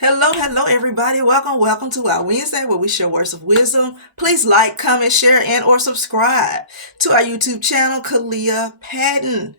Hello, everybody. Welcome to our Wednesday where we share words of wisdom. Please like, comment, share, and or subscribe to our YouTube channel, Kalia Patton.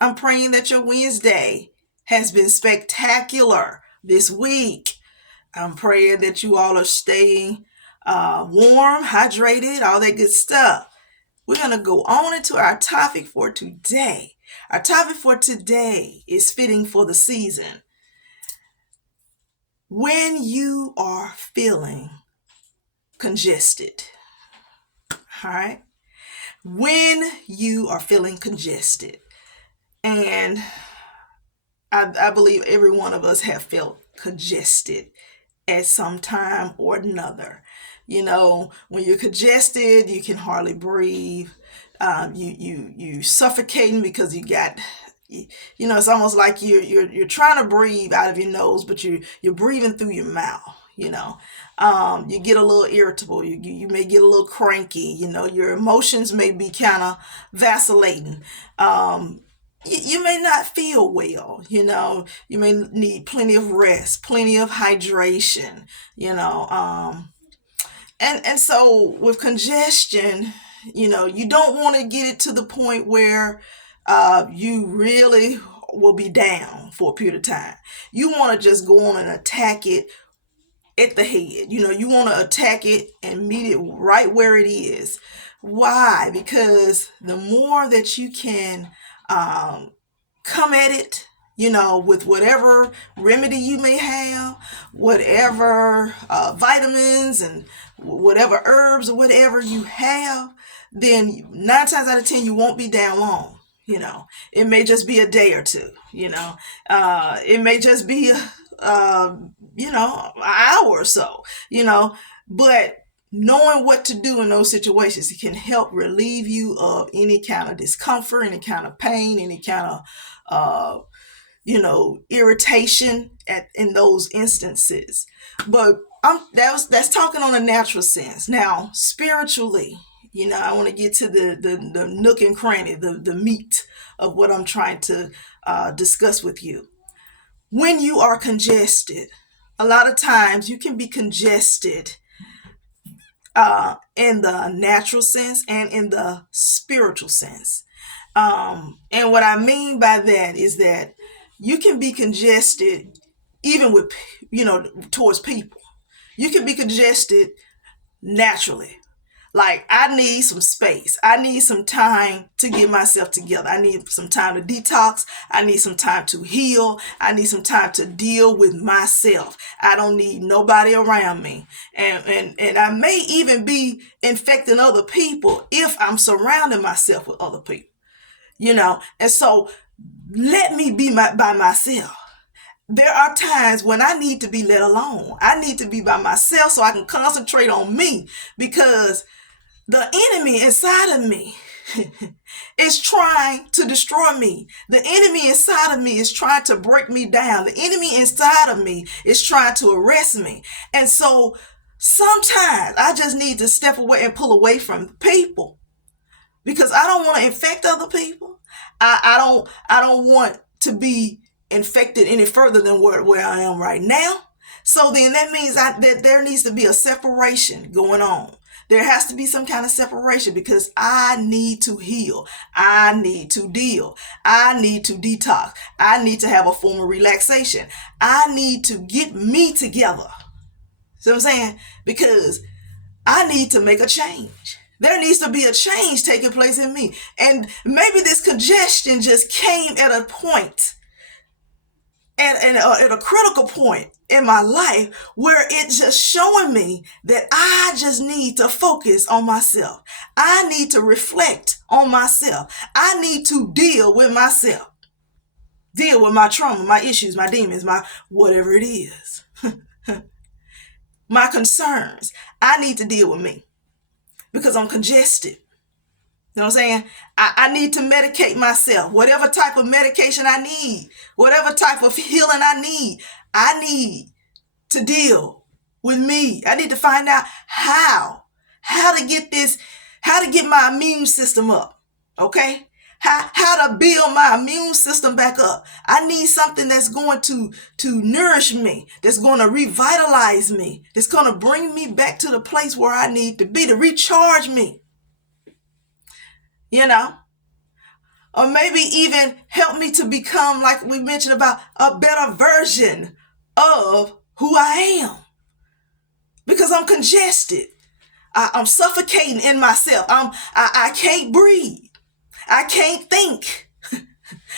I'm praying that your Wednesday has been spectacular this week. I'm praying that you all are staying warm, hydrated, all that good stuff. We're going to go on into our topic for today. Our topic for today is fitting for the season. When you are feeling congested, all right? When you are feeling congested, and I believe every one of us have felt congested at some time or another. You know, when you're congested, you can hardly breathe. You suffocating because it's almost like you're trying to breathe out of your nose, but you're breathing through your mouth. You get a little irritable. You may get a little cranky. Your emotions may be kind of vacillating. You may not feel well. You may need plenty of rest, plenty of hydration. And so with congestion, you don't want to get it to the point where you really will be down for a period of time. You want to just go on and attack it at the head. You want to attack it and meet it right where it is. Why? Because the more that you can come at it, with whatever remedy you may have, whatever vitamins and whatever herbs or whatever you have, then 9 times out of 10 you won't be down long. It may just be a day or two. It may just be an hour or so. But knowing what to do in those situations, it can help relieve you of any kind of discomfort, any kind of pain, any kind of irritation in those instances. But that's talking on a natural sense. Now, spiritually, I want to get to the nook and cranny, the meat of what I'm trying to discuss with you. When you are congested, a lot of times you can be congested in the natural sense and in the spiritual sense. And what I mean by that is that you can be congested even with, towards people. You can be congested naturally. Like, I need some space. I need some time to get myself together. I need some time to detox. I need some time to heal. I need some time to deal with myself. I don't need nobody around me. And I may even be infecting other people if I'm surrounding myself with other people. And so let me be by myself. There are times when I need to be let alone. I need to be by myself so I can concentrate on me, because the enemy inside of me is trying to destroy me. The enemy inside of me is trying to break me down. The enemy inside of me is trying to arrest me. And so sometimes I just need to step away and pull away from people, because I don't want to infect other people. I don't want to be infected any further than where I am right now. So then that means that there needs to be a separation going on. There has to be some kind of separation, because I need to heal. I need to deal. I need to detox. I need to have a form of relaxation. I need to get me together. See what I'm saying? Because I need to make a change. There needs to be a change taking place in me. And maybe this congestion just came at a point, at a critical point in my life, where it's just showing me that I just need to focus on myself. I need to reflect on myself. I need to deal with myself. Deal with my trauma, my issues, my demons, my whatever it is. My concerns. I need to deal with me, because I'm congested. You know what I'm saying? I need to medicate myself. Whatever type of medication I need, whatever type of healing I need to deal with me. I need to find out how to get my immune system up. Okay? how to build my immune system back up. I need something that's going to nourish me, that's going to revitalize me, that's going to bring me back to the place where I need to be, to recharge me, you know, or maybe even help me to become, like we mentioned, about a better version of who I am, because I'm congested. I'm suffocating in myself. I can't breathe. I can't think.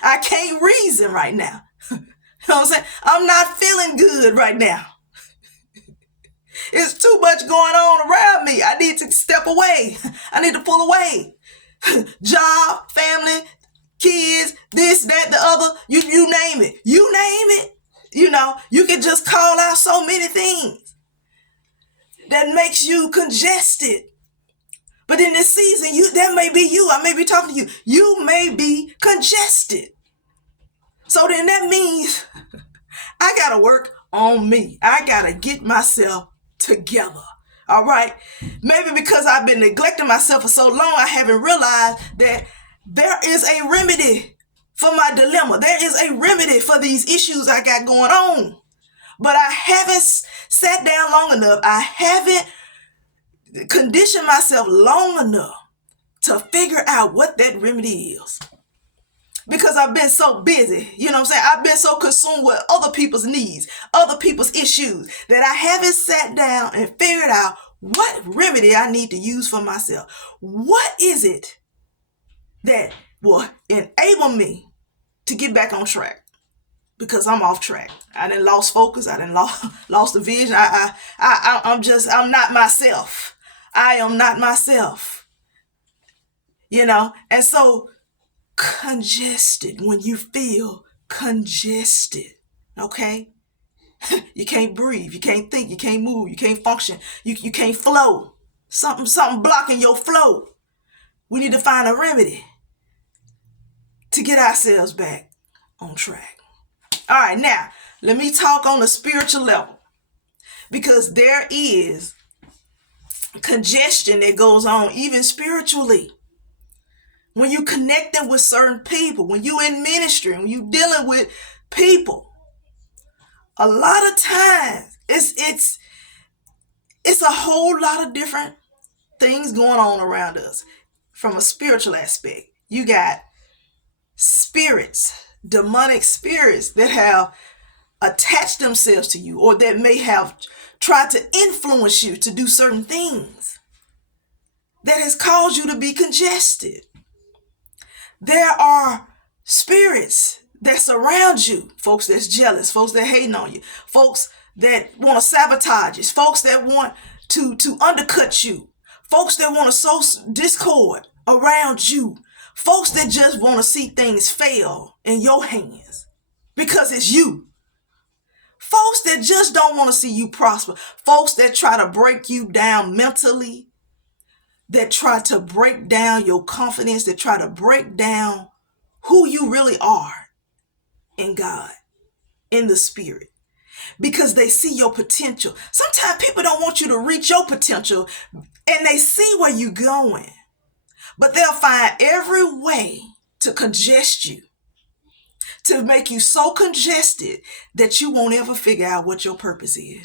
I can't reason right now. You know what I'm saying? I'm not feeling good right now. It's too much going on around me. I need to step away. I need to pull away. Job, family, kids, this, that, the other, you name it. You name it. You know, you can just call out so many things that makes you congested. But in this season, that may be you. I may be talking to you. You may be congested. So then that means I got to work on me. I got to get myself together. All right. Maybe because I've been neglecting myself for so long, I haven't realized that there is a remedy for my dilemma. There is a remedy for these issues I got going on. But I haven't sat down long enough. I haven't conditioned myself long enough to figure out what that remedy is. Because I've been so busy, you know what I'm saying? I've been so consumed with other people's needs, other people's issues, that I haven't sat down and figured out what remedy I need to use for myself. What is it that will enable me to get back on track? Because I'm off track. I done lost focus. I done lost the vision. I'm not myself. I am not myself. You know, and so congested, when you feel congested, okay? You can't breathe, you can't think, you can't move, you can't function, you can't flow. Something blocking your flow. We need to find a remedy to get ourselves back on track. All right, now, let me talk on a spiritual level, because there is congestion that goes on even spiritually. When you connecting with certain people, when you in ministry, when you dealing with people, a lot of times it's a whole lot of different things going on around us from a spiritual aspect. You got spirits, demonic spirits that have attached themselves to you, or that may have tried to influence you to do certain things that has caused you to be congested. There are spirits that surround you, folks that's jealous, folks that hating on you, folks that want to sabotage you, folks that want to undercut you, folks that want to sow discord around you, folks that just want to see things fail in your hands because it's you. Folks that just don't want to see you prosper, folks that try to break you down mentally, that try to break down your confidence, that try to break down who you really are in God, in the spirit, because they see your potential. Sometimes people don't want you to reach your potential, and they see where you're going, but they'll find every way to congest you, to make you so congested that you won't ever figure out what your purpose is.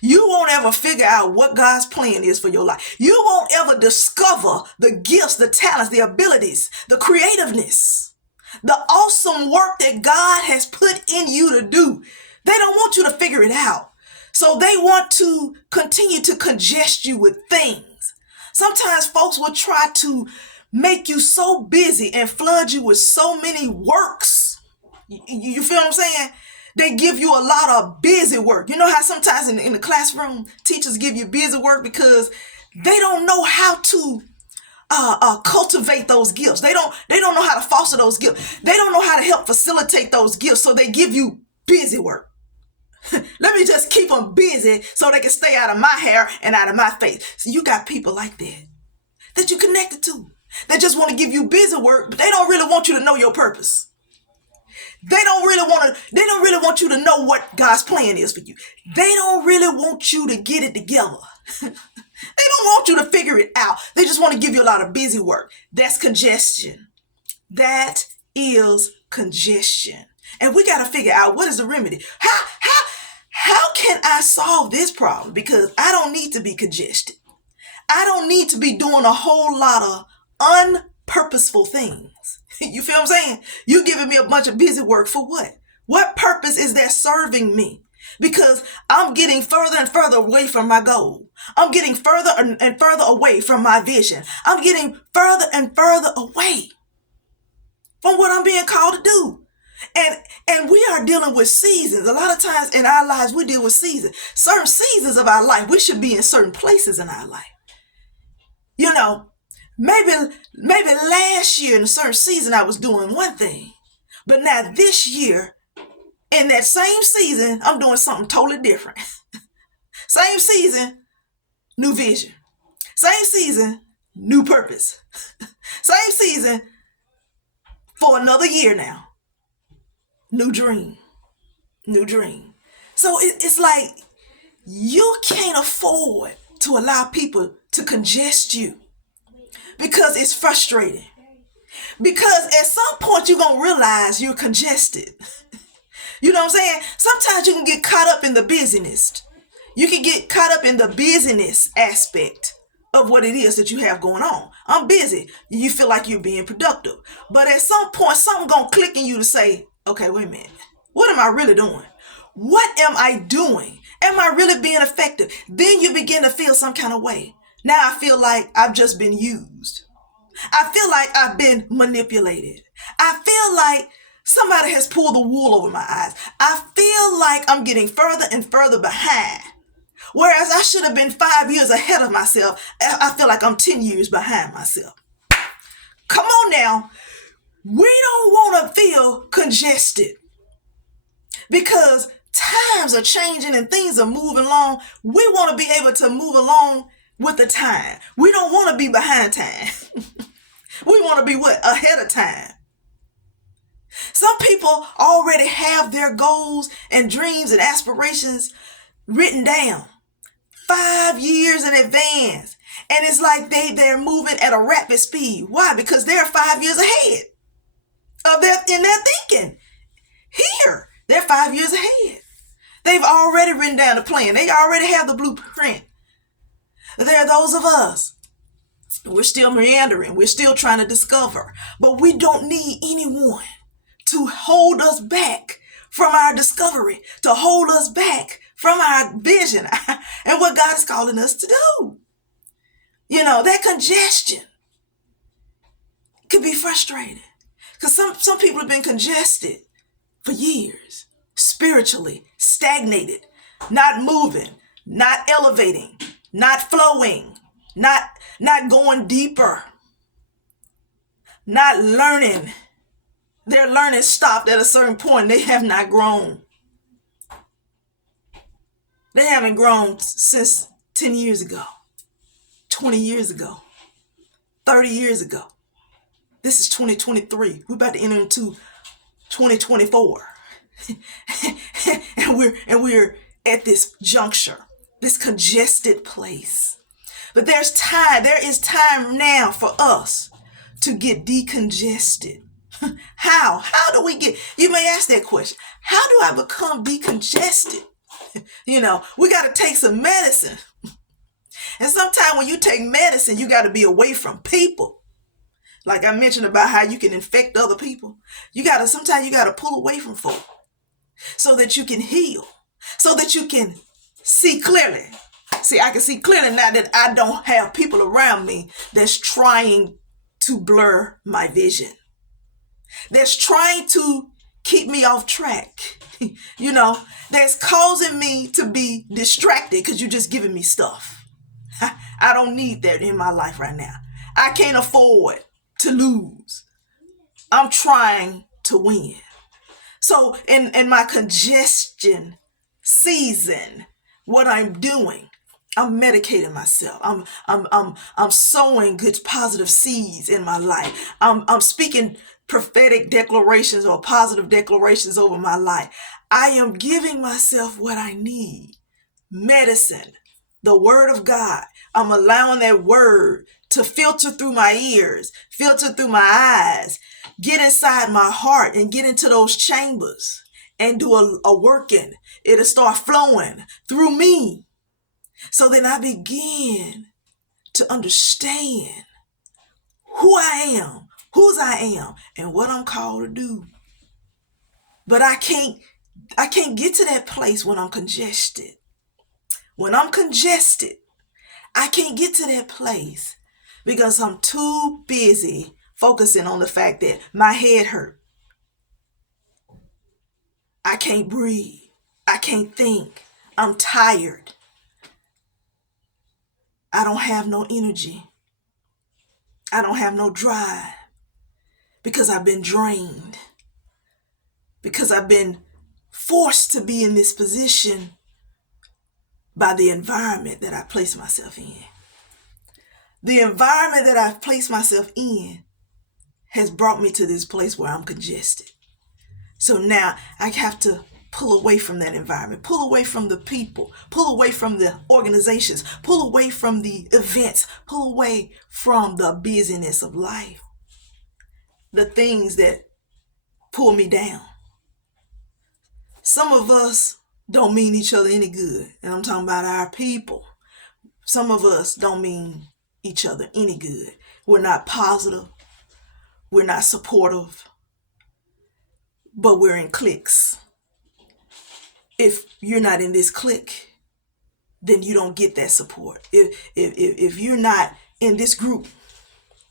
You won't ever figure out what God's plan is for your life. You won't ever discover the gifts, the talents, the abilities, the creativeness, the awesome work that God has put in you to do. They don't want you to figure it out. So they want to continue to congest you with things. Sometimes folks will try to make you so busy and flood you with so many works. You feel what I'm saying? They give you a lot of busy work. You know how sometimes in the classroom, teachers give you busy work because they don't know how to cultivate those gifts. They don't know how to foster those gifts. They don't know how to help facilitate those gifts. So they give you busy work. Let me just keep them busy so they can stay out of my hair and out of my face. So you got people like that you connected to. They just want to give you busy work, but they don't really want you to know your purpose. They don't really want you to know what God's plan is for you. They don't really want you to get it together. They don't want you to figure it out. They just want to give you a lot of busy work. That's congestion. That is congestion. And we got to figure out what is the remedy. How can I solve this problem? Because I don't need to be congested. I don't need to be doing a whole lot of unpurposeful things. You feel what I'm saying? You giving me a bunch of busy work for what? What purpose is that serving me? Because I'm getting further and further away from my goal. I'm getting further and further away from my vision. I'm getting further and further away from what I'm being called to do. And we are dealing with seasons. A lot of times in our lives, we deal with seasons. Certain seasons of our life, we should be in certain places in our life. You know, maybe last year in a certain season, I was doing one thing. But now this year, in that same season, I'm doing something totally different. Same season, new vision. Same season, new purpose. Same season for another year now. New dream. New dream. So it's like you can't afford to allow people to congest you because it's frustrating. Because at some point you're going to realize you're congested. You know what I'm saying? Sometimes you can get caught up in the busyness. You can get caught up in the busyness aspect of what it is that you have going on. I'm busy. You feel like you're being productive. But at some point, something going to click in you to say, okay, wait a minute. What am I really doing? What am I doing? Am I really being effective? Then you begin to feel some kind of way. Now I feel like I've just been used. I feel like I've been manipulated. I feel like somebody has pulled the wool over my eyes. I feel like I'm getting further and further behind. Whereas I should have been 5 years ahead of myself. I feel like I'm 10 years behind myself. Come on now. We don't want to feel congested because times are changing and things are moving along. We want to be able to move along with the time. We don't want to be behind time. We want to be what? Ahead of time. Some people already have their goals and dreams and aspirations written down 5 years in advance. And it's like they're moving at a rapid speed. Why? Because they're 5 years ahead of in their thinking. Here, they're 5 years ahead. They've already written down the plan. They already have the blueprint. There are those of us. We're still meandering. We're still trying to discover. But we don't need anyone to hold us back from our discovery, to hold us back from our vision and what God is calling us to do. You know, that congestion could be frustrating because some people have been congested for years, spiritually stagnated, not moving, not elevating, not flowing, not going deeper, not learning. Their learning stopped at a certain point. They have not grown. They haven't grown since 10 years ago, 20 years ago, 30 years ago. This is 2023. We're about to enter into 2024. and we're at this juncture, this congested place. But there is time now for us to get decongested. How do we get, you may ask that question, how do I become decongested? You know, we got to take some medicine. And sometimes when you take medicine, you got to be away from people. Like I mentioned about how you can infect other people. Sometimes you got to pull away from folk so that you can heal, so that you can see clearly. See, I can see clearly now that I don't have people around me that's trying to blur my vision, that's trying to keep me off track, you know, that's causing me to be distracted because you're just giving me stuff. I don't need that in my life right now. I can't afford to lose. I'm trying to win. So in my congestion season, what I'm doing, I'm medicating myself. I'm sowing good positive seeds in my life. I'm speaking prophetic declarations or positive declarations over my life. I am giving myself what I need. Medicine, the word of God. I'm allowing that word to filter through my ears, filter through my eyes, get inside my heart and get into those chambers and do a working. It'll start flowing through me. So then I begin to understand who I am, whose I am, and what I'm called to do. But I can't get to that place when I'm congested. When I'm congested, I can't get to that place because I'm too busy focusing on the fact that my head hurt. I can't breathe. I can't think. I'm tired. I don't have no energy. I don't have no drive because I've been drained. Because I've been forced to be in this position by the environment that I place myself in. The environment that I've placed myself in has brought me to this place where I'm congested. So now I have to pull away from that environment, pull away from the people, pull away from the organizations, pull away from the events, pull away from the busyness of life, the things that pull me down. Some of us don't mean each other any good, and I'm talking about our people. Some of us don't mean each other any good. We're not positive. We're not supportive. But we're in cliques. If you're not in this clique, then you don't get that support. If you're not in this group,